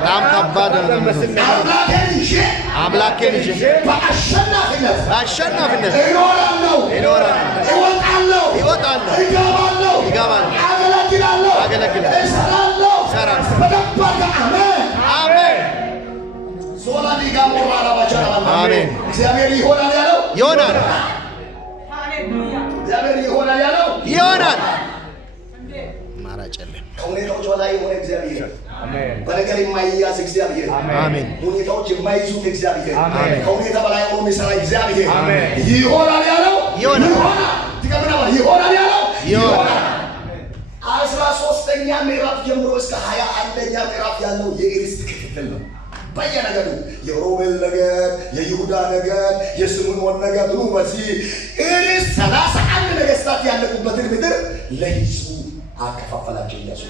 በጣም ከባድ ነው። አምላኬን ይዤ በአሸናፊነት እኖራለሁ፣ እወጣለሁ፣ እገባለሁ፣ አገለግላለሁ፣ እሰራለሁ። አሜን አሜን። እግዚአብሔር ይሆናል ያለው ይሆናል። እግዚአብሔር ይሆናል ያለው ይሆናል። ማራጨለ ከሁኔታዎች በላይ የሆነ እግዚአብሔር፣ በነገር የማይያዝ እግዚአብሔር፣ ሁኔታዎች የማይዙት እግዚአብሔር፣ ከሁኔታ በላይ ሆኖ የሚሰራ እግዚአብሔር ይሆናል ያለው ይሆናል። ይሆናል ያለው ይሆናል። 13ኛ ምዕራፍ ጀምሮ እስከ 21ኛ ምዕራፍ ያለው የርስት ክፍል ነው። በየነገዱ የሮቤል ነገድ፣ የይሁዳ ነገድ፣ የስምዖን ነገድ ነው። በዚህ 31 ነገስታት ያለቁበትን ምድር ለሕዝቡ አከፋፈላቸው ኢያሱ።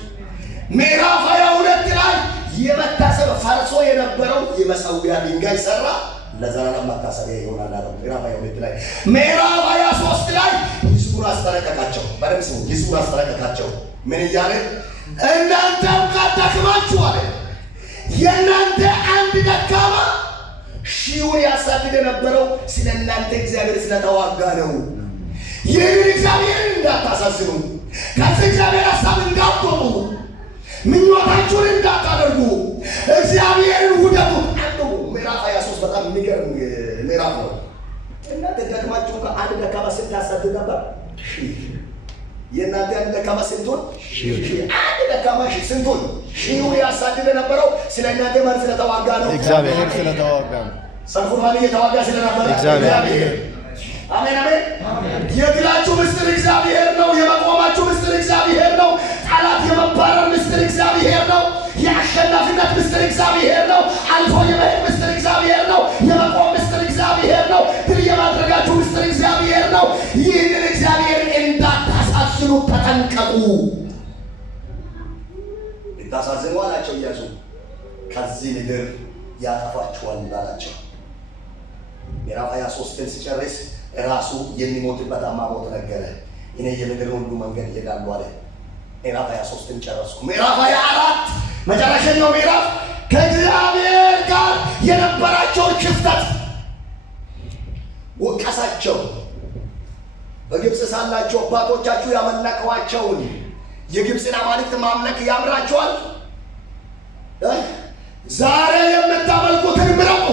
ምዕራፍ 22 ላይ የመታሰብ ፈርሶ የነበረው የመሠዊያ ድንጋይ ሰራ፣ ለዘላለም መታሰቢያ ይሆናል አለ። ምዕራፍ 22 ላይ ምዕራፍ 23 ላይ ሕዝቡን አስጠነቀቃቸው። በደምብ ስሙ። ሕዝቡን አስጠነቀቃቸው። ምን እያለ? እናንተም ካዳክማችሁ አለ የእናንተ አንድ ደካማ ሺውን ያሳድድ የነበረው ስለ እናንተ እግዚአብሔር ስለተዋጋ ነው። ይህንን እግዚአብሔርን እንዳታሳዝኑ፣ ከዚህ እግዚአብሔር ሀሳብ እንዳትወጡ፣ ምኞታችሁን እንዳታደርጉ፣ እግዚአብሔርን ውደዱት። አንዱ ምዕራፍ 23 በጣም የሚገርም ምዕራፍ ነው። እናንተ ደክማችሁ ከአንድ ደካማ ስንት ያሳድድ ነበር? የእናንተ አንድ ደካማ ስንቱን? አንድ ደካማ ስንቱን? ሺውን ያሳድድ የነበረው ስለ እናንተ ማን ስለተዋጋ ነው? እግዚአብሔር ስለተዋጋ ነው። ሰልፉን ማን እየተዋጋ ስለነበረ? እግዚአብሔር። አሜን አሜን። የድላችሁ ምስጢር እግዚአብሔር ነው። የመቆማችሁ ምስጢር እግዚአብሔር ነው። ጠላት የመባረር ምስጢር እግዚአብሔር ነው። የአሸናፊነት ምስጢር እግዚአብሔር ነው። አልፎ የመሄድ ምስጢር እግዚአብሔር ነው። የመቆም ምስጢር እግዚአብሔር ነው። ድል የማድረጋችሁ ምስጢር እግዚአብሔር ነው። ይህንን እግዚአብሔር እንዳታሳዝኑ ተጠንቀቁ። ልታሳዝኑ አላቸው ኢያሱ፣ ከዚህ ምድር ያጠፋችኋል አላቸው። ምዕራፍ 23ን ሲጨርስ ራሱ የሚሞትበት አሟሟት ነገረ። እኔ የምድርን ሁሉ መንገድ እሄዳለሁ አለ። ምዕራፍ 23ን ጨረስኩ። ምዕራፍ 24 መጨረሻው ምዕራፍ ከእግዚአብሔር ጋር የነበራቸውን ክፍተት ወቀሳቸው። በግብፅ ሳላችሁ አባቶቻችሁ ያመለከዋቸውን የግብፅን አማልክት ማምለክ ያምራችኋል? ዛሬ የምታመልኩትን ምረጡ፣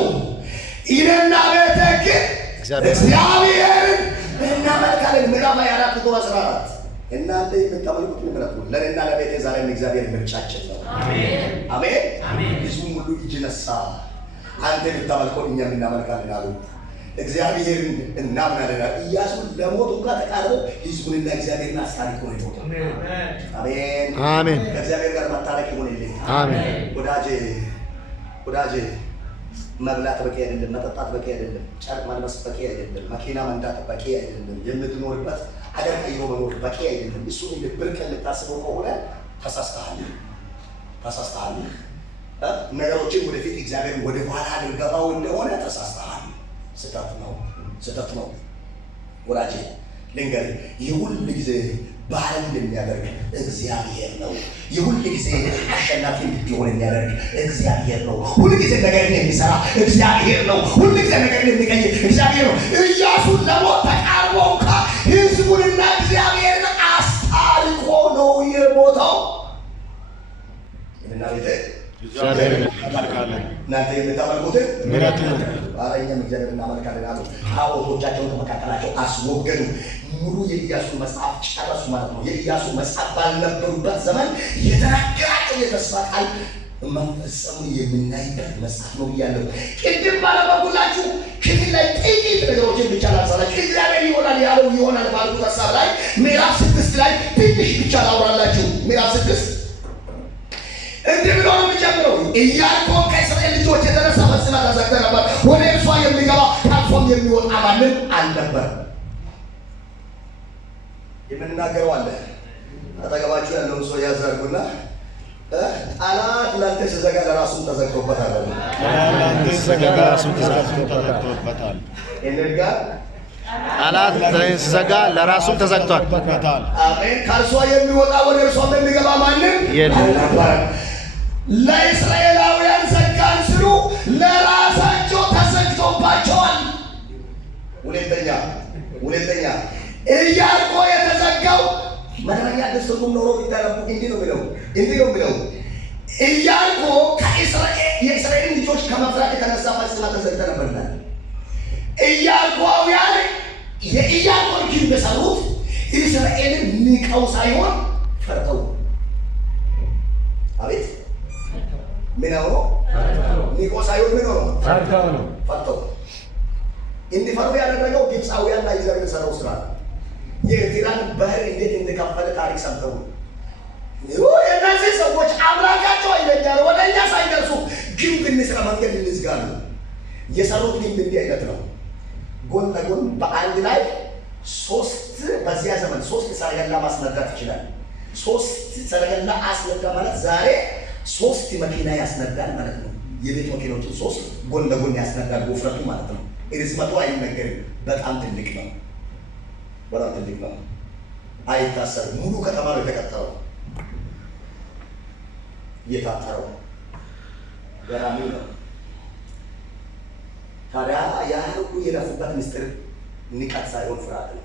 እኔና ቤቴ ግን እግዚአብሔርን እናመልካለን። ምዕራፍ 24 ቁጥር 14 እናንተ የምታመልኩትን ምረጡ፣ ለእኔና ለቤቴ ዛሬም እግዚአብሔር ምርጫችን ነው። አሜን አሜን። ሕዝቡም ሁሉ እጅ ነሳ፣ አንተ የምታመልከውን እኛም እናመልካለን አሉ። እግዚአብሔርን እናምናለን። ኢያሱ ለሞት እንኳን ተቃርቦ ሕዝቡንና እግዚአብሔርን አስታርቆ ነው የሞተው። አሜን አሜን። ከእግዚአብሔር ጋር መታረቅ ይሁንልኝ። አሜን። ወዳጄ መብላት በቂ አይደለም፣ መጠጣት በቂ አይደለም፣ ጨርቅ መልበስ በቂ አይደለም፣ መኪና መንዳት በቂ አይደለም፣ የምትኖርበት ሀገር ቀይሮ መኖር በቂ አይደለም። እሱን እንደ ብርቅ የምታስበው ከሆነ ተሳስተሃል። ነገሮችን ወደፊት እግዚአብሔር ወደ ኋላ አድርገው እንደሆነ ተሳስተሃል። ስህተት ነው። ወዳጄ ልንገርህ፣ የሁል ጊዜ ባህል እንደሚያደርግ እግዚአብሔር ነው። የሁል ጊዜ አሸናፊ እንድትሆን የሚያደርግ እግዚአብሔር ነው። ሁል ጊዜ ነገርን የሚሰራ እግዚአብሔር ነው። ሁል ጊዜ ነገርን የሚቀይር እግዚአብሔር ነው። ኢያሱን ለሞት ተቃርቦ እንኳን ሕዝቡንና እግዚአብሔርን አስታርቆ ነው የሞተው። እና ቤተ እግዚአብሔርን እናመልካለን፣ እናንተ የምታመልኩትን ምረጡ፣ እኛም እግዚአብሔርን እናመልካለን አሉ። ጣዖቶቻቸውን ከመካከላቸው አስወገዱ። ሙሉ የኢያሱን መጽሐፍ ጨረሱ ማለት ነው። የኢያሱ መጽሐፍ ባልነበሩበት ዘመን የተናገራቸው የተስፋ ቃል መፈጸሙን የምናይበት መጽሐፍ ነው ብያለሁ። ቅድም ባለበኩላችሁ ክፍል ላይ ጥቂት ነገሮችን ብቻ ላንሳላችሁ። እግዚአብሔር ይሆናል ያለው ይሆናል ባልኩት ሀሳብ ላይ ምዕራፍ 6 ላይ ትንሽ ብቻ ላውራላችሁ። ምዕራፍ 6 እንዲህ ብሎ ነው የሚጀምረው። ኢያሪኮ ከእስራኤል ልጆች የተነሳ ፈጽማ ተዘግታ ነበር፣ ወደ እርሷ የሚገባ ከእርሷም የሚወጣ ማንም አልነበረም። የምንናገረው አለ። አጠገባችሁ ያለውን ሰው ያዘርጉና ጠላት ላንተ ሲዘጋ ለራሱም ተዘግቶበታል። ጠላት ሲዘጋ ለራሱም ተዘግቷል። አሜን። ከእርሷ የሚወጣ ወደ እርሷም የሚገባ ማንም የለም። ለእስራኤላውያን የእስራኤል ልጆች ከመፍራት የተነሳ ፈጽማ ተዘግታ ነበርና ኢያሪኮውያን የኢያሪኮን ግንብ የሰሩት እስራኤልን ንቀው ሳይሆን ፈርተው። አቤት ምን ነው? ንቀው ሳይሆን ምን ነው? ፈርተው። እንዲፈሩ ያደረገው ግብፃውያን ላይ እግዚአብሔር የሰራው ስራ የኤርትራን ባህር እንዴት እንደከፈለ ታሪክ ሰምተው እነዚህ ሰዎች አምላካቸው አይለኛል ወደ እኛ ሳይደርሱ ግንብ እንስራ መንገድ እንዝጋ ነው የሰሩት። ግንብ እንዲህ አይነት ነው። ጎን ለጎን በአንድ ላይ ሶስት በዚያ ዘመን ሶስት ሰረገላ ማስነዳት ይችላል። ሶስት ሰረገላ አስነዳ ማለት ዛሬ ሶስት መኪና ያስነዳል ማለት ነው። የቤት መኪናዎችን ሶስት ጎን ለጎን ያስነዳል። ውፍረቱ ማለት ነው። ርዝመቱ አይነገርም። በጣም ትልቅ ነው። በጣም ትልቅ ነው። አይታሰርም። ሙሉ ከተማ ነው የተቀጠረው የታጠረው። ገራሚ ነው። ታዲያ ያህሉ የለፉበት ምስጢር ንቀት ሳይሆን ፍርሃት ነው።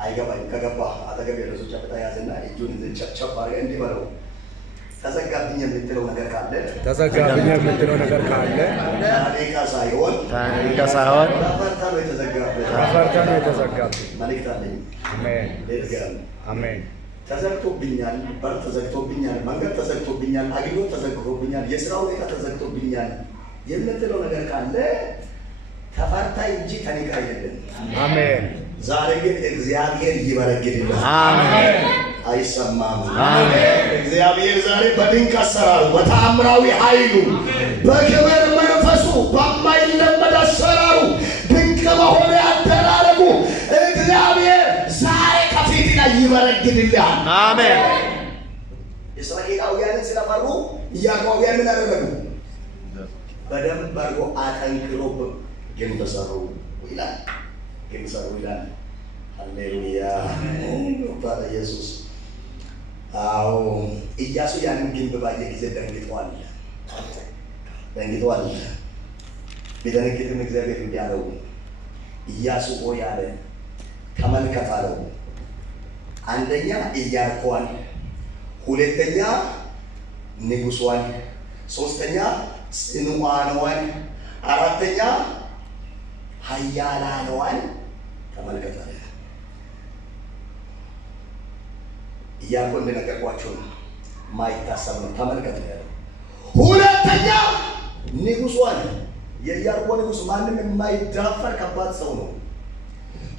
አይገባኝ ከገባ አጠገብ የረሱ ጨብጣ ያዝና እጁን ጨብጨብ አድርገህ እንዲህ በለው። ተዘጋብኝ የምትለው ነገር ካለ ተዘጋብኝ የምትለው ነገር ካለ ታሪካ ሳይሆን ተፈርታ ነው የተዘጋብህ። ተፈርታ ነው የተዘጋብህ። መልእክት አለኝ። አሜን አሜን። ተዘግቶብኛል፣ በር ተዘግቶብኛል፣ መንገድ ተዘግቶብኛል፣ አገልግሎት ተዘግቶብኛል፣ የስራ ሁኔታ ተዘግቶብኛል የምትለው ነገር ካለ ተፈርታ እንጂ ተንቃ አይደለም። አሜን። ዛሬ ግን እግዚአብሔር ይበረግድልሃል። አሜን። አይሰማም። አሜን። እግዚአብሔር ዛሬ በድንቅ አሰራሩ፣ በተአምራዊ ኃይሉ፣ በክብር መንፈሱ፣ በማይለመድ አሰራሩ፣ ድንቅ በሆነ አደራረጉ እግዚአብሔር ዛሬ ከፊት ላይ ይበረግድልሃል። አሜን። እስራኤላውያንን ስለፈሩ ኢያሪኮውያን ምን አደረጉ? በደንብ አድርጎ አጠንክሮ ግንብ ሰሩ ይላል። ግንብ ሰሩ ይላል። ሃሌሉያ ባለ ኢየሱስ። አዎ ኢያሱ ያንን ግንብ ባየ ጊዜ ደንግጧል። ቢደነግጥም እግዚአብሔር እንዲህ አለው፣ ኢያሱ ሆይ አለ ተመልከት አለው። አንደኛ ኢያሪኮን፣ ሁለተኛ ንጉሷን፣ ሶስተኛ ጽኑዓንዋን፣ አራተኛ ኃያላንዋን ተመልከት አለ። ኢያሪኮ እንደነገርኳቸው ነው፣ ማይታሰብ ነው። ተመልከት ያለው። ሁለተኛ ንጉሷን፣ የኢያሪኮ ንጉስ ማንም የማይዳፈር ከባድ ሰው ነው።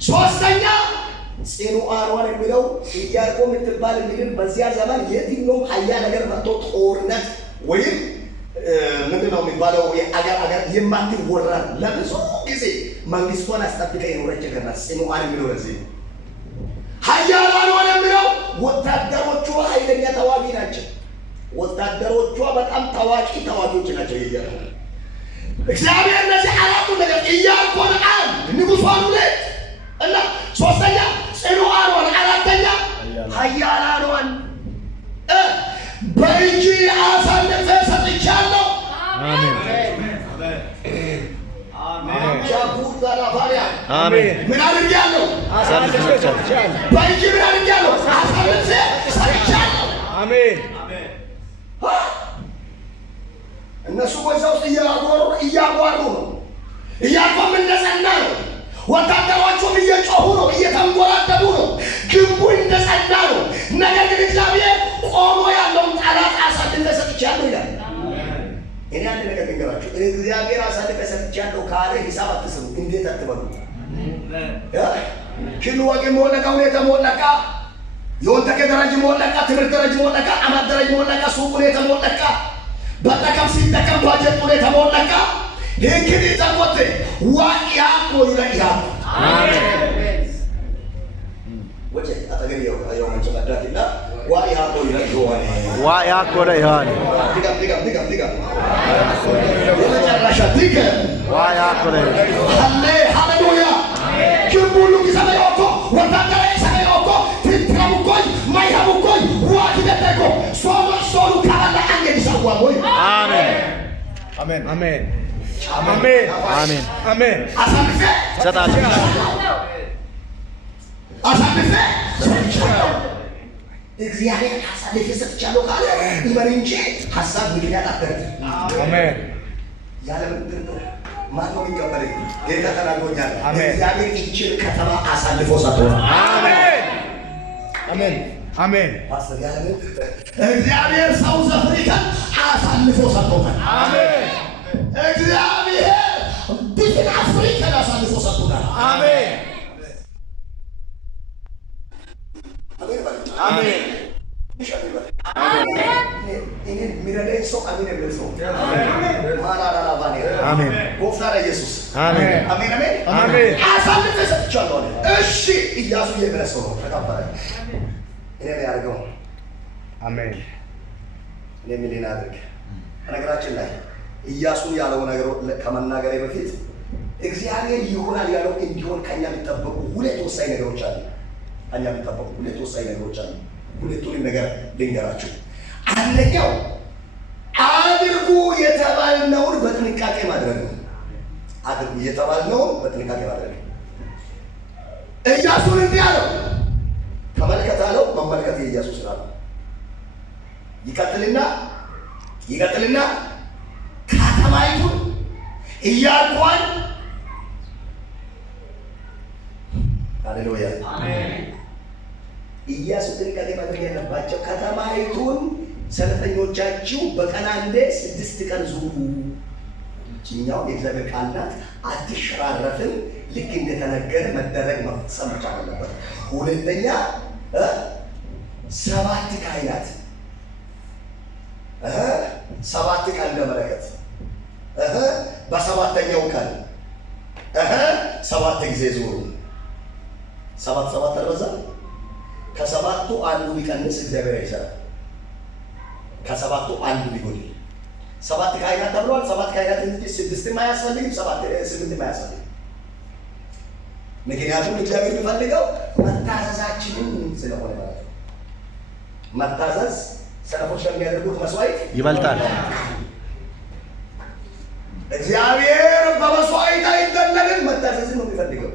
ሶስተኛ ጽኑዓንዋን የሚለው ኢያሪኮ የምትባል ምድር በዚያ ዘመን የትኛውም ኃያል ነገር መጥቶ ጦርነት ወይም ምንድነው የሚባለው አገር የማትወራ ለብዙ ጊዜ መንግስቷን አስጠብቃ የኖረች ሀገር ናት። ጽኑዓን የሚለው ለዚህ ነው። ኃያላንዋን የሚለው ወታደሮቿ ኃይለኛ ተዋጊ ናቸው። ወታደሮቿ በጣም ተዋጊዎች ናቸው። የኢያሪኮ እግዚአብሔር እነዚህ አራቱ ነገር ኢያሪኮን አንድ፣ ንጉሷን ሁለት እና ሶስተኛ ጽኑዓንዋን፣ አራተኛ ኃያላንዋን በእጅ አሳልፌ ሰጥቻለሁ። አሜን። አሜን። ምን አድርጌያለሁ? አሳልፌ ሰጥቻለሁ። በእጅ ምን አድርጌያለሁ? አሳልፌ ሰጥቻለሁ። አሜን። እነሱ በዛ ውስጥ እያጓሩ ነው። ኢያሪኮም እንደጸና ነው። ወታደሮቹም እየጮሁ ነው፣ እየተንጎራደዱ ነው። ግንቡ እንደጸና ነው። ነገር ግን እግዚአብሔር ቆሞ ያለውን ጠላት አሳልፌ ሰጥቻለሁ ይላል። እኔ አንድ ነገር ልንገራችሁ። እግዚአብሔር አሳልፌ ሰጥቻለሁ ካለ ሂሳብ አትስሩ። እንዴት አትበሉ። ክሉ ወቂ ሞለቃ፣ ሁኔታ ሞለቃ፣ የወንተከ ደረጅ ሞለቃ፣ ትምህርት ደረጅ ሞለቃ፣ አማት ደረጅ ሞለቃ፣ ሱቅ ሁኔታ ሞለቃ፣ በጠቀም ሲጠቀም ባጀት ሁኔታ ሞለቃ ይህን ይጠቆት ዋያኮ ይላል። አሜን። ወጭ አጠገብ ያው መንጨዳትና ዋያኮ ይላል። ዋያኮ ለይሃን ዲጋ የመጨረሻ ዲጋ ዋያኮ ለይሃን ሃሌሉያ። ግንቡሉ ጊዜያኮ ወታደራዊ ሰማያኮ ትንትራሙኮይ ማይሃሙኮይ ዋጅደተኮ ሶሉ ካላ አንገ ይሰዋሞይ። አሜን። አሜን። አሜን። አሜን። አሜን። አሜን። አሳልፌ ሰጣለሁ። አሳልፌ ሰጥቻለሁ። እግዚአብሔር አሳልፌ ሰጥቻለሁ ካለ ይበል እንጂ ሀሳብ ምክንያት አትደርግ። አሜን ያለ ምንም ማን ነው የሚቀበለኝ? ጌታ ተናግሮኛል። አሜን። እግዚአብሔር ይህችን ከተማ አሳልፎ ሰጥቶናል። አሜን አሜን አሜን ፓስተር ያለ ምንም እግዚአብሔር ሳውዝ አፍሪካን አሳልፎ ሰጥቶናል። አሜን እግዚአብሔር ድፍን አፍሪካን አሳልፎ ሰጥቶናል። አሜን አሜን እኔን የሚረዳኝ ሰው አሜን የሚል ሰው አሜን ጎፍታራ ኢየሱስ አሜን አሜን አሜን አሜን አሳልፌ ሰጥቻለሁ አለ። እሺ ኢያሱ የሚል ሰው ነው ተቀበለ። እኔ ላይ አድርገው አሜን እኔ ምን አድርግ። በነገራችን ላይ ኢያሱን ያለው ነገር ከመናገሬ በፊት እግዚአብሔር ይሆናል ያለው እንዲሆን ከኛ የሚጠበቁ ሁለት ወሳኝ ነገሮች አሉ። ከኛ የሚጠበቁ ሁለት ወሳኝ ነገሮች አሉ። ሁለቱንም ነገር ልንገራችሁ። አንደኛው አድርጉ የተባልነውን በጥንቃቄ ማድረግ ነው። አድርጉ የተባልነውን በጥንቃቄ ማድረግ ነው። ኢያሱን እንዲህ አለው፣ ተመልከት አለው። መመልከት የኢያሱ ስራ ነው። ይቀጥልና ከተማይቱን ኢያሪኮን ሃሌሉያ አሜን። ኢያሱ ጥንቃቄ ማድረግ ያለባቸው ከተማይቱን ሰልፈኞቻችሁ በቀን አንዴ 6 ቀን ዙሩ። ይህኛው የእግዚአብሔር ቃል ናት። አትሸራረፍም። ልክ እንደተነገረ መደረግ መፈጸም መቻል አለበት። ሁለተኛ 7 ካህናት 7 ቀን እንደመለከት በሰባተኛው ቀን 7 ጊዜ ዙሩ። 7 አልበዛ? ከሰባቱ አንዱ ቢቀንስ እግዚአብሔር አይሰራም። ከሰባቱ አንዱ ቢጎድል 7 ካህናት ተብሏል። 7 ካህናት እንጂ 6 አያስፈልግም፣ 8 አያስፈልግም። ምክንያቱም እግዚአብሔር የሚፈልገው መታዘዛችንን ስለሆነ ማለት ነው። መታዘዝ ሰነፎች ከሚያደርጉት መስዋዕት ይበልጣል። እግዚአብሔር በመስዋዕት አይደለንም፣ መታዘዝን ነው የሚፈልገው።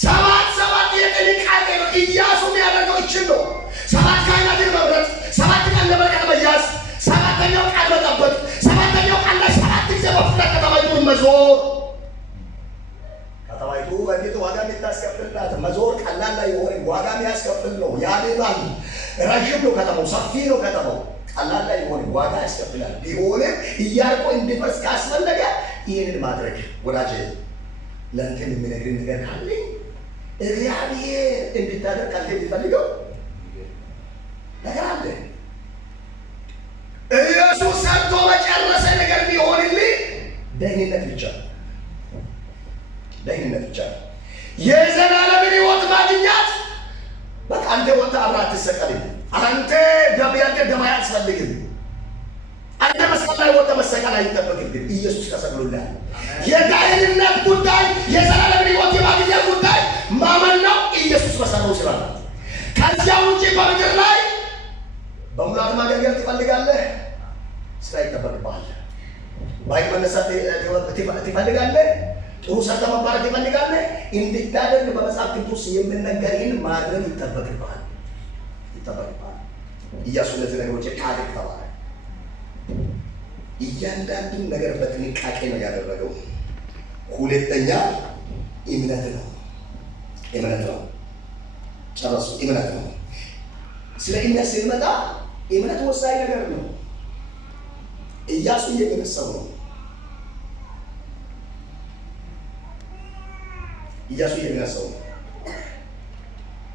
7 የጥንቃቄ ነው። ኢያሱ ያደረገው ይችል ነው። 7 ካህናትን መምረጥ፣ 7 ቀን ለመልቀቅ መያዝ፣ 7ኛው ቀን መጠበቅ፣ 7ኛው ቀን ላይ 7 ጊዜ በፍጥነት ከተማይቱን መዞር። ከተማይቱ በፊት ዋጋ የምታስከፍልላት መዞር ቀላል ላይ የሆነ ዋጋ የሚያስከፍል ነው። ያሌባል ረዥም ነው ከተማው፣ ሰፊ ነው ከተማው፣ ቀላል ላይ የሆነ ዋጋ ያስከፍላል። ቢሆንም ኢያሪኮ እንዲፈርስ ካስፈለገ ይህንን ማድረግ ወዳጄ ለእንትን የሚነግርን ነገር ካለኝ እግዚአብሔር እንድታደርግ ካለ የሚፈልገው ነገር አለ። ኢየሱስ ሰርቶ በጨረሰ ነገር ቢሆንልኝ ደህንነት ብቻ የዘላለምን ሕይወት ማግኘት በቃ አንተ ወጣ አብራ አትሰቀልም። አንተ ደም አያስፈልግም። አንተ መስቀል ላይ ወጣ መሰቀል አይጠበቅብህም። ኢየሱስ ተሰቅሎልሃል። የደህንነት ጉዳይ የዘላለምን ሕይወት የማግኘት ጉዳይ ማመን ነው። ኢየሱስ በሰራው ስራ ነው። ከዚያ ውጪ በምድር ላይ በሙላት ማገልገል ትፈልጋለህ፣ ስራ ይጠበቅብሃል። ባይክ መነሳት ትፈልጋለህ፣ ጥሩ ሰርተህ መባረክ ትፈልጋለህ፣ እንድታደርግ በመጽሐፍ ቅዱስ የምንነገርህን ማድረግ ይጠበቅብሃል። ኢያሱ ለዚህ ነገሮች አድርግ ተባለ። እያንዳንዱን ነገር በጥንቃቄ ነው ያደረገው። ሁለተኛ እምነት ነው። ጨረሱ። እምነት ነው። ስለ እምነት ስንመጣ እምነት ወሳኝ ነገር ነው። ኢያሱ የእምነት ሰው ነው። ኢያሱ የእምነት ሰው ነው።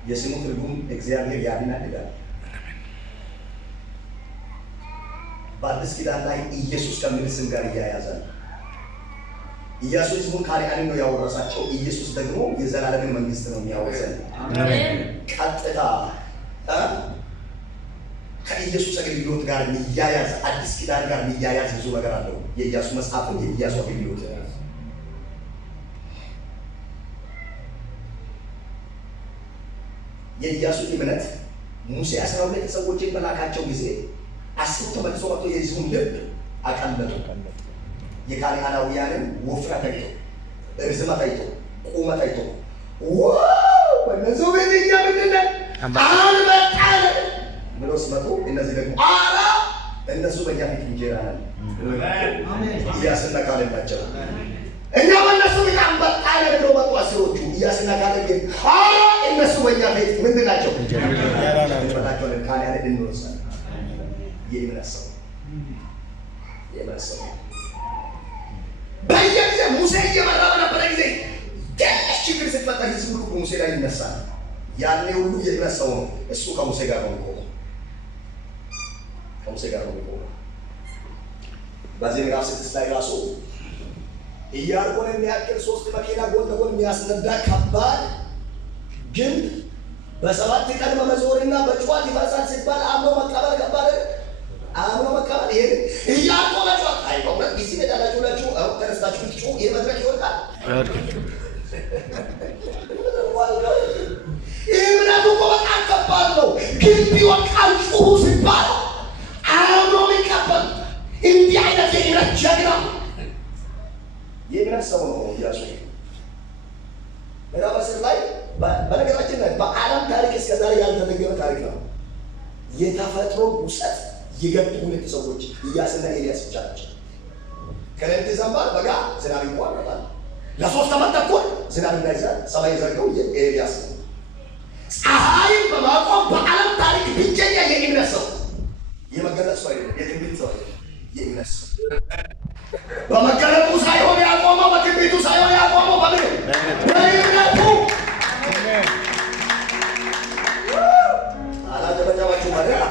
የስሙ ትርጉም እግዚአብሔር ያድናል ይላል። በአዲስ ኪዳን ላይ ኢየሱስ ከሚል ስም ጋር እያያዛል። ኢያሱ ሕዝቡን ካሪያንን ነው ያወረሳቸው። ኢየሱስ ደግሞ የዘላለምን መንግስት ነው የሚያወርሰን። ቀጥታ ከኢየሱስ አገልግሎት ጋር የሚያያዝ አዲስ ኪዳን ጋር የሚያያዝ ብዙ ነገር አለው። የኢያሱ መጽሐፍን የኢያሱ አገልግሎት የኢያሱ እምነት ሙሴ 12 ሰዎችን በላካቸው ጊዜ 10 ተመልሶ መጥቶ የሕዝቡን ልብ አቀለጡ። የካናናውያንን ውፍረት አይቶ፣ ርዝመት አይቶ፣ ቁመት አይቶ እነዚህ ቤትኛ ምንድነው አልበቃል ብሎ ሲመጡ እነዚህ ደግሞ አራ እነሱ በእኛ ፊት እንጀራ ነን። ኢያስና ካሌብ ናቸው። እኛ በእነሱ ፊት አንበጣ ነን ብለው መጡ አስሮቹ። ኢያስና ካሌብ ግን እነሱ በእኛ ፊት ምንድን ናቸው? እንጀራ ናቸው። ካሊያ ላይ እንወርሳለን። የእምነት ሰው በየጊዜ ሙሴ እየመራ በነበረ ጊዜ ትንሽ ችግር ስትፈጠር ህዝቡ ሁሉ ሙሴ ላይ ይነሳል። ያኔ ሁሉ የእምነት ሰው ነው። እሱ ከሙሴ ጋር ነው የሚቆመው። በዚህ ምዕራፍ 6 ላይ ራሱ ኢያሪኮን የሚያክል 3 መኪና ጎን ለጎን የሚያስነዳ ከባድ ግንብ በ7 ቀን በመዞርና በጩኸት ይፈርሳል ሲባል አምኖ መቀበል ከባድ አምኖ መቀበል ይሄ ኢያሪኮ በጩኸት አይቆምም። ጊዜ በዳላችሁ አው ተነስታችሁ ትጩ የመድረክ ይወጣል። እምነቱ በጣም ከባድ ነው። ግንብ ይወጣል ጩሁ ሲባል አምኖ መቀበል እንዲህ አይነት የእምነት ጀግና የእምነት ሰው ነው ኢያሱ። ምዕራፍ 10 ላይ በነገራችን ላይ በዓለም ታሪክ እስከዛሬ ያልተደገመ ታሪክ ነው። የተፈጥሮ ውሰት የገቡ 2 ሰዎች ኢያስና ኤልያስ ብቻ ናቸው። ክረምት ይዘንባል፣ በጋ ዝናብ ይቋረጣል። ለ3 ዓመት ተኩል ዝናብ እንዳይዘንብ ሰማይ የዘጋው ኤልያስ ነው። ፀሐይን በማቆም በዓለም ታሪክ ብቸኛ የእምነት ሰው የመገለጽ ሰው አይደለም፣ የትንቢት ሰው አይደለም። የእምነት ሰው በመገለጡ ሳይሆን ያቆመው፣ በትንቢቱ ሳይሆን ያቆመው በእምነቱ። አላጨበጨባችሁ ማለት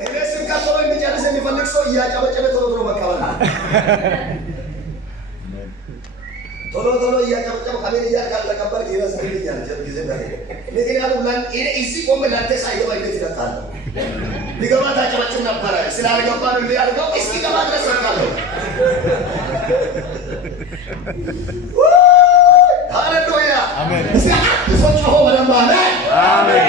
እኔ ስብከት ቶሎ የሚጨርስ የሚፈልግ ሰው እያጨበጨበ ቶሎ ቶሎ መቀበል ቶሎ እያጨበጨበ ከቤት እያልክ ካልተቀበልክ ይረሳልኛል ጊዜ በላይ። ምክንያቱም እዚህ ቆሜ ላንተ ሳይገባ እንዴት ይለቃለሁ? ሊገባ ታጨበጭብ ነበረ። ስላልገባ ነው እንዲ ያልገው እስኪገባ ድረስ ሰቃለሁ። ሃሌሉያ አሜን። እስኪ አንድ ሰው ጮሆ በደንብ አሜን አሜን።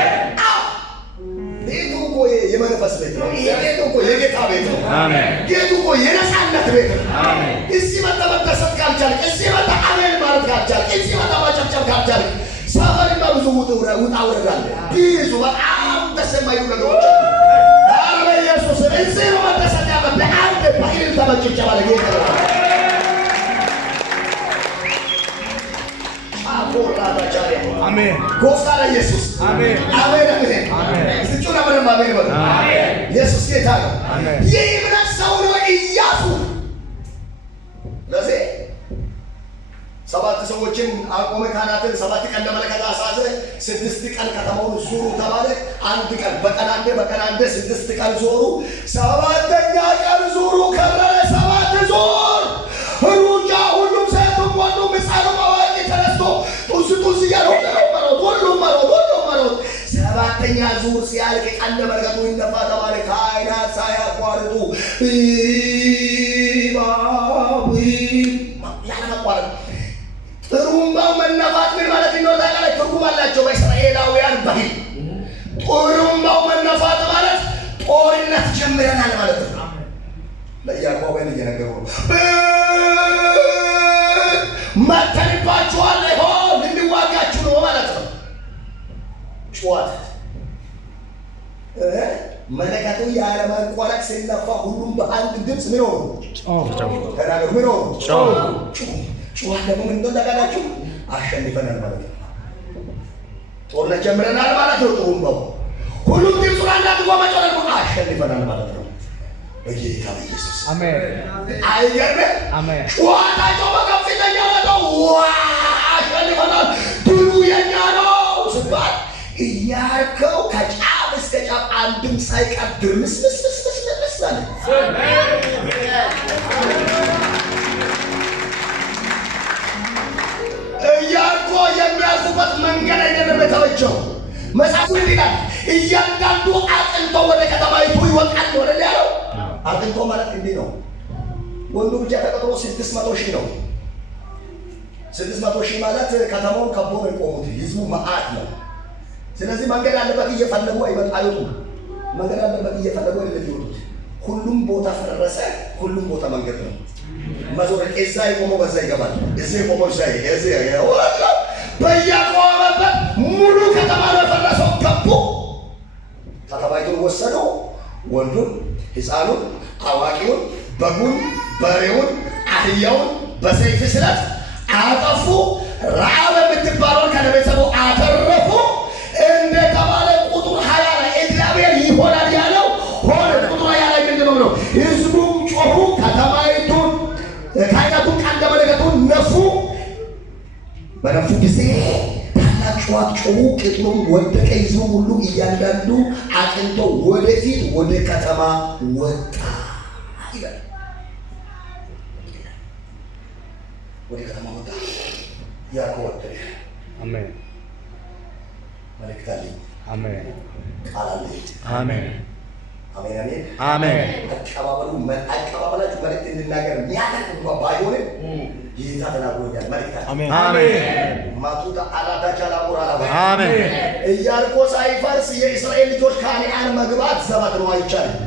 ቤቱ እኮ የመንፈስ ቤት ነው። ይሄ ቤቱ እኮ የጌታ ቤት ነው። አሜን። ቤቱ እኮ የነፃነት ቤት ነው። አሜን። እዚህ መተመደሰት ካልቻልክ፣ እዚህ መጣ አሜን ማለት ካልቻልክ፣ እዚህ መጣ ማጨብጨብ ካልቻልክ ሰፈርና ብዙ ውጣ ውረድ አለ። ብዙ በጣም ደስ የማይሉ ነገሮች አሉ። ኧረ በኢየሱስ እዚህ ነው መደሰት ያለብህ። አንድ በኃይል ተመጭጨባ ለጌታ ነው። አሜን። ጎሳ ለኢየሱስ አሜን አሜን አሜን። ስጩ ነበር አሜን በሉ። አሜን። ኢየሱስ ጌታ ነው። የእምነት ሰው ነው ኢያሱ። ለዚህ 7 ሰዎችን አቆመ። ካህናትን 7 ቀን ለመለከት አሳዘ። 6 ቀን ከተማውን ዙሩ ተባለ። 1 ቀን በቀን አንዴ 6 ቀን ዞሩ። 7ኛ ቀን ዙሩ ከረረ። 7 ዞር ሩጫ ሁሉም ሴቱም ወንዱም ሕፃኑም አዋቂ ተነስቶ ጡስ እያሮጠ ሁሉም መሮጥ። 7ኛ ዙር ሲያልቅ ቀንደ መለከቱ ይነፋ ተባለ። ካህናት ሳያቋርጡ ያለማቋረጥ ጥሩምባው መነፋት ምን ማለት ነው? ታውቃለህ? ትርጉም አላቸው በእስራኤላውያን ባህል። ጥሩምባው መነፋት ማለት ጦርነት ጀምረናል ማለት ነው። ለያዕቆብ እየነገሩ ነው። መተንባችኋል ይሆን እንዋጋችሁ ነው ማለት ነው። ጨዋታ መለከቱ ያለማቋረጥ ሲነፋ ሁሉም በአንድ ድምፅ ምን ሆኑ? ተናገሩ። ምን ሆኑ? ጩኸት ደግሞ ምን እንደተጋዳችሁ አሸንፈናል ማለት ነው። ጦርነት ጀምረናል ማለት ነው። ጥሩምባው ሁሉም ድምፁን አንድ አድርጎ መጮህ ደግሞ አሸንፈናል ማለት ነው። በጌታ ኢየሱስ አሜን። አይገርምም? አሜን። ጩኸታቸው በከፍተኛ ነው። አሸንፈናል፣ ድሉ የኛ ነው ሲባል ኢያሪኮ ከጫፍ እስከ ጫፍ አንድም ሳይቀር ድርምስምስምስምስ አለ። ኢያሪኮ የሚያልፉበት መንገድ አይደለም የተበጀው። መጽሐፉ እንዲህ ይላል፣ እያንዳንዱ አጥንቶ ወደ ከተማይቱ ይወጣል። ወደ ያለው አጥንቶ ማለት እንዲህ ነው። ወንዱ ብቻ ተቀጥሮ 600 ሺህ ነው። 600 ሺህ ማለት ከተማውን ከቦ ነው የቆሙት። ህዝቡ መዓት ነው። ስለዚህ መንገድ ያለበት እየፈለጉ አይወጡም። መንገድ ያለበት እየፈለጉ አይወጡም። ሁሉም ቦታ ፈረሰ። ሁሉም ቦታ መንገድ ነው። መዞር እዛ የቆመው በዛ ይገባል። እዚህ የቆመው እዛ በየቆመበት ሙሉ ከተማ ነው የፈረሰው። ገቡ ከተማይቱን ወሰዱ። ወንዱን፣ ሕፃኑን፣ አዋቂውን፣ በጉን፣ በሬውን፣ አህያውን በሰይፍ ስለት አጠፉ። ረዓብ የምትባለውን ከቤተሰቡ አተረፉ። እንደ ተባለ ቁጥር 20 ላይ እግዚአብሔር ይሆናል ያለው ሆነ። ቁጥር 20 ላይ ምንድን ነው? ሕዝቡም ጮኹ፣ ከተማይቱን ካህናቱን ቀንደ መለከቱን ነፉ። በነፉ ጊዜ ታላቅ ጩኸት ጮኹ፣ ቅጥሩም ወደቀ። ሕዝቡ ሁሉ እያንዳንዱ አቅንቶ ወደፊት ወደ ከተማ ወጣ ይላል። ወደ ከተማ ወጣ። ያዕቆብ ወደቀ። አሜን። መልእክት አለኝ። አሜን። ቃል አለኝ። አሜን። አሜን። አሜን። አሜን። አቀባበላችሁ መልእክት እንድናገር የሚያደርግ እንኳን ባይሆንም ጌታ ተናግሮኛል። መልእክት አሜን። አሜን። ማቱታ አላዳቻ ላሙራ አሜን። ኢያሪኮ ሳይፈርስ የእስራኤል ልጆች ካናን መግባት ዘበት ነው፣ አይቻልም።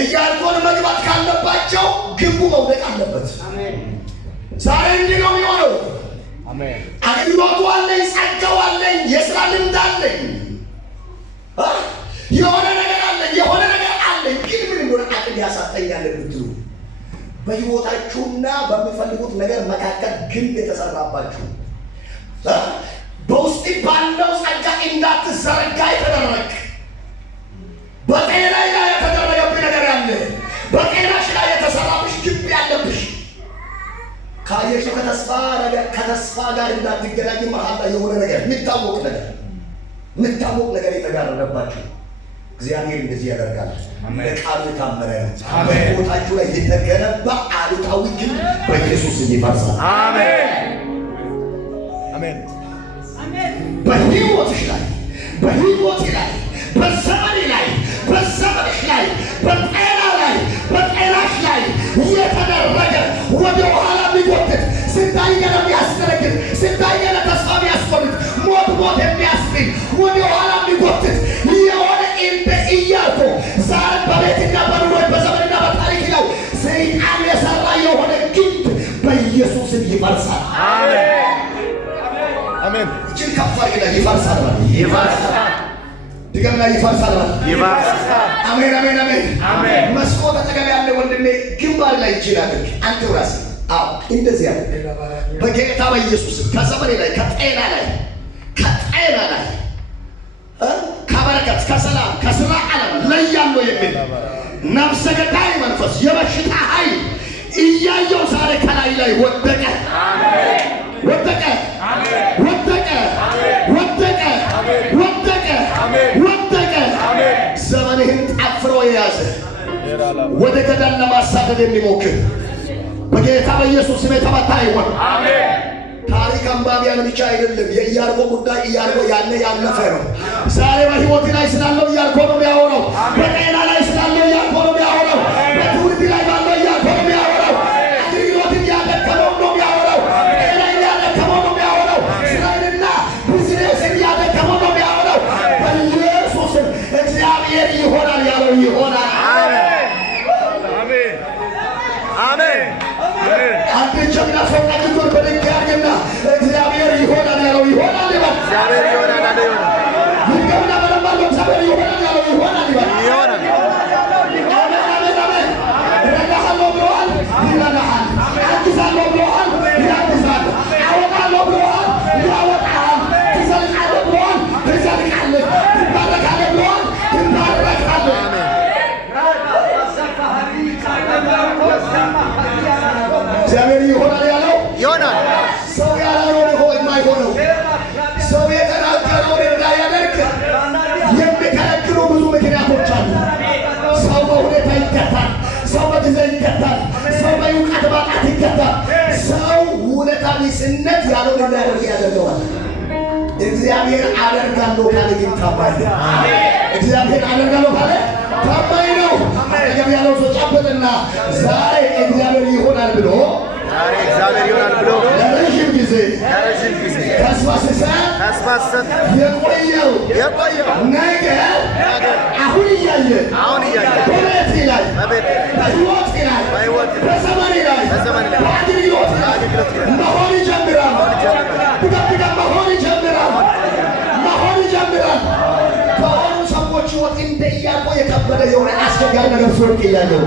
ኢያሪኮን መግባት ካለባቸው ግንቡ መውደቅ አለበት። አሜን። ዛሬ እንዲህ ነው የሚሆነው። አሜን። አገልግሎቱ አለኝ፣ ጸጋው አለኝ፣ የሥራ ልምድ አለኝ፣ የሆነ ነገር አለኝ፣ የሆነ ነገር አለኝ፣ ግን ምን እንደሆነ አቅል ያሳጠኛል ብትሉ በሕይወታችሁና በሚፈልጉት ነገር መካከል ግንብ የተሰራባችሁ በውስጥ ባለው ጸጋ እንዳትዘረጋ የተደረግ በጤና ላይ የተደረገብህ ነገር ያለ በጤናሽ ላይ የተሰራብሽ ግንብ ያለብሽ ካየሽው ከተስፋ ጋር እንዳትገናኝ መሀል ላይ የሆነ ነገር የሚታወቅ ነገር የተጋረደባችሁ እግዚአብሔር እንደዚህ ያደርጋል። ለቃሉ የታመነ በሕይወታችሁ ላይ የተገነባ አሉታዊ ግን በኢየሱስ ይፈርሳል። አሜን። አሜን። በሕይወትሽ ላይ በሕይወቴ ላይ በዘመኔ ላይ በዘመንሽ ላይ በጤና ላይ በጤናሽ ላይ የተደረገ ወደ ኋላ የሚጎትት ስንታይገለ የሚያስደረግን ስንታይገለ ተስፋ የሚያስቆርጥ ሞት የሚያስብኝ ወደ ኋላ የሚጎትት የሆነ እንደ ኢያሪኮ ዛሬ በቤትና በኑሮች በዘመንና በታሪክ ላይ ሰይጣን የሰራ የሆነ ግንብ በኢየሱስም ይፈርሳል። አሜን። አሜን። እጅግ ከፍ አድርገን ይፈርሳል ማለት ይፈርሳል። ድገምና ይፈርሳል ማለት ይፈርሳል። አሜን። አሜን። አሜን። አሜን። መስኮት አጠገብ ያለ ወንድሜ ግንባር ላይ ይችላል። አንተ ራስህ እንደዚህ ያለ በጌታ በኢየሱስ ከዘመኔ ላይ ከጤና ላይ ከበረከት ከሰላም ከስራ ዓለም ላይ ያለው የሚል ነፍሰ ገዳይ መንፈስ የበሽታ ኃይል እያየው ዛሬ ከላይ ላይ ወደቀ። ወደቀ። ወደቀ። ወደቀ። ወደቀ። ወደቀ። ዘመንህን ጠፍሮ የያዘ ወደ ገደል ለማሳደድ የሚሞክር በጌታ በኢየሱስ ስም የተመታ ይሁን። አሜን። ታሪክ አንባቢያን ብቻ አይደለም። የኢያሪኮ ጉዳይ ኢያሪኮ ያለ ያለፈ ነው። ዛሬ በሕይወት ላይ ስላለው ኢያሪኮ ነው የሚያወራው። በጤና ላይ ስላለው ኢያሪኮ ነው የሚያወራው። በትውልድ ላይ ባለው ኢያሪኮ ነው የሚያወራው። አገልግሎትን ያደከመው ነው የሚያወራው። ጤናን ያደከመው ነው የሚያወራው። ስራንና ቢዝነስን ያደከመው ነው የሚያወራው። በኢየሱስ እግዚአብሔር ይሆናል ያለው ይሆናል። አሜን። አሜን። አሜን። አንተ ጀግና ሰው አድርጎ በልክ ያርግና እግዚአብሔር ይሆናል ያለው ይሆናል ይባል። እግዚአብሔር ይሆናል ያለው ይሆናል። ይገምና በረባሎ እግዚአብሔር ይሆናል ያለው ይሆናል ይባል። ይሆናል። አሜን። አሜን። አሜን። ረዳሃለሁ ብለዋል፣ ይረዳሃል። አግዛለሁ ብለዋል፣ ያግዛል። አወጣለሁ ብለዋል፣ ያወጣሃል። ትዘልቃለህ ብለዋል፣ ትዘልቃለህ። ትባረካለህ ብለዋል፣ ትባረካለህ። እግዚአብሔር ይሆናል ያለው ይሆናል። ሰው ያለው ነው የማይሆነው። ሰው የተናገረውን እንዳያደርግ የሚከለክሉ ብዙ ምክንያቶች አሉ። ሰው በሁኔታ ይገታል። ሰው በጊዜ ይገታል። ሰው በእውቀት ማጣት ይገታል። ሰው ውለታ ቢስነት ያለውን እንዳያደርግ ያደርገዋል። እግዚአብሔር አደርጋለሁ ካለ ግን ታማኝ ነው። እግዚአብሔር አደርጋለሁ ካለ ታማኝ ነው። አጠገብ ያለው ሰው ጨበጥና ዛሬ እግዚአብሔር ይሆናል ብሎ ለረዥም ጊዜ ተስፋ ሲሰጥ የቆየው ነገር አሁን እያየ በቤቴ ላይ በሕይወቴ ላይ በዘመኔ ላይ በአገልግሎቴ ላይ መሆን ይጀምራል። መሆን ይጀምራል። ከሆኑ ሰዎች ሕይወት ለኢያዕቆ የከበደ የሆነ አስቸጋሪ ነገር ሲወድቅ እያየሁ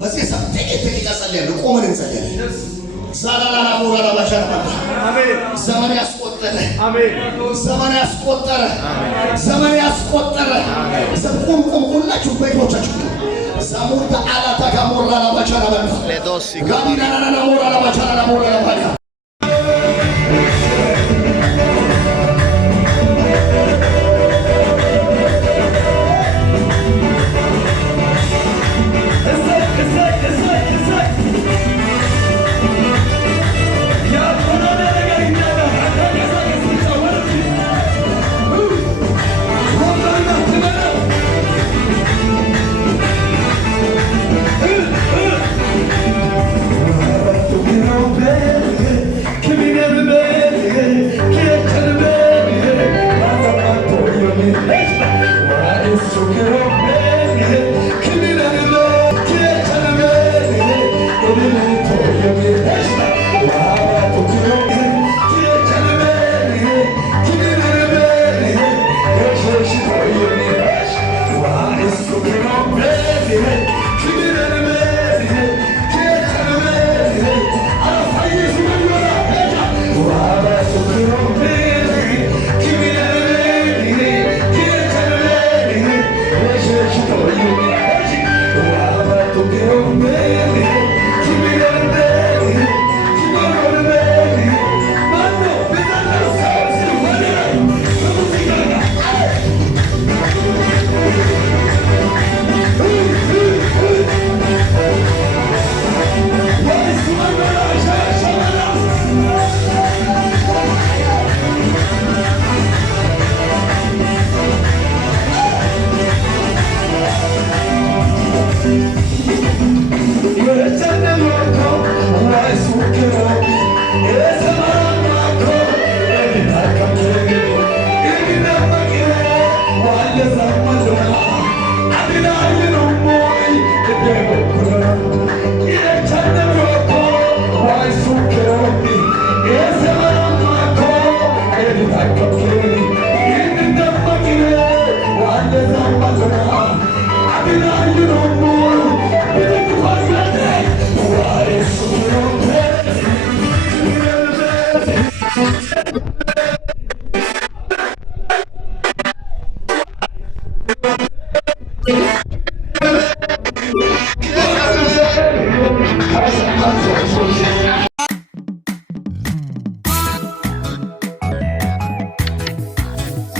በዚህ ሰዓት ጥቂት ደቂቃ ጸልያለሁ። ቆመን እንጸልያለን። ዛላላላ ሞራላ ባሻራ ዘመን ያስቆጠረ ዘመን ያስቆጠረ ዘመን ያስቆጠረ ቁም ሁላችሁ በእግሮቻችሁ ዛሙርታ አላታ ጋሞራላ ባሻራ ጋዲናናና ሞራላ ባሻራ ሞራላ ባያ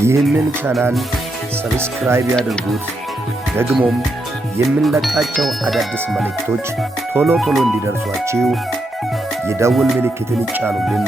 ይህንን ቻናል ሰብስክራይብ ያድርጉት። ደግሞም የምንለቃቸው አዳዲስ መልእክቶች ቶሎ እንዲደርሷችሁ የደውል ምልክትን ይጫኑልን።